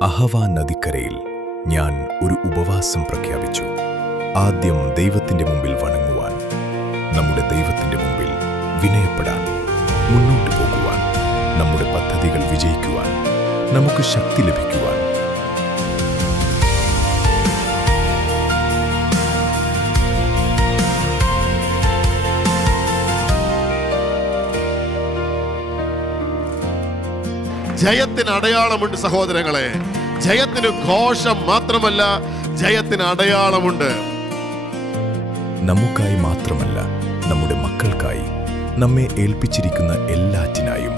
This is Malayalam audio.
അഹവ നദിക്കരയിൽ ഞാൻ ഒരു ഉപവാസം പ്രഖ്യാപിച്ചു. ആദ്യം ദൈവത്തിന്റെ മുമ്പിൽ വണങ്ങുവാൻ, നമ്മുടെ ദൈവത്തിന്റെ മുമ്പിൽ വിനയപ്പെടാൻ, മുന്നോട്ടു പോകുവാൻ, നമ്മുടെ പദ്ധതികൾ വിജയിക്കുവാൻ, നമുക്ക് ശക്തി ലഭിക്കുവാൻ. ജയത്തിന് അടയാളമുണ്ട് സഹോദരങ്ങളെ. ജയത്തിന് ഘോഷം മാത്രമല്ല, ജയത്തിന് അടയാളമുണ്ട്. നമുക്കായി മാത്രമല്ല, നമ്മുടെ മക്കൾക്കായി, നമ്മെ ഏൽപ്പിച്ചിരിക്കുന്ന എല്ലാറ്റിനായും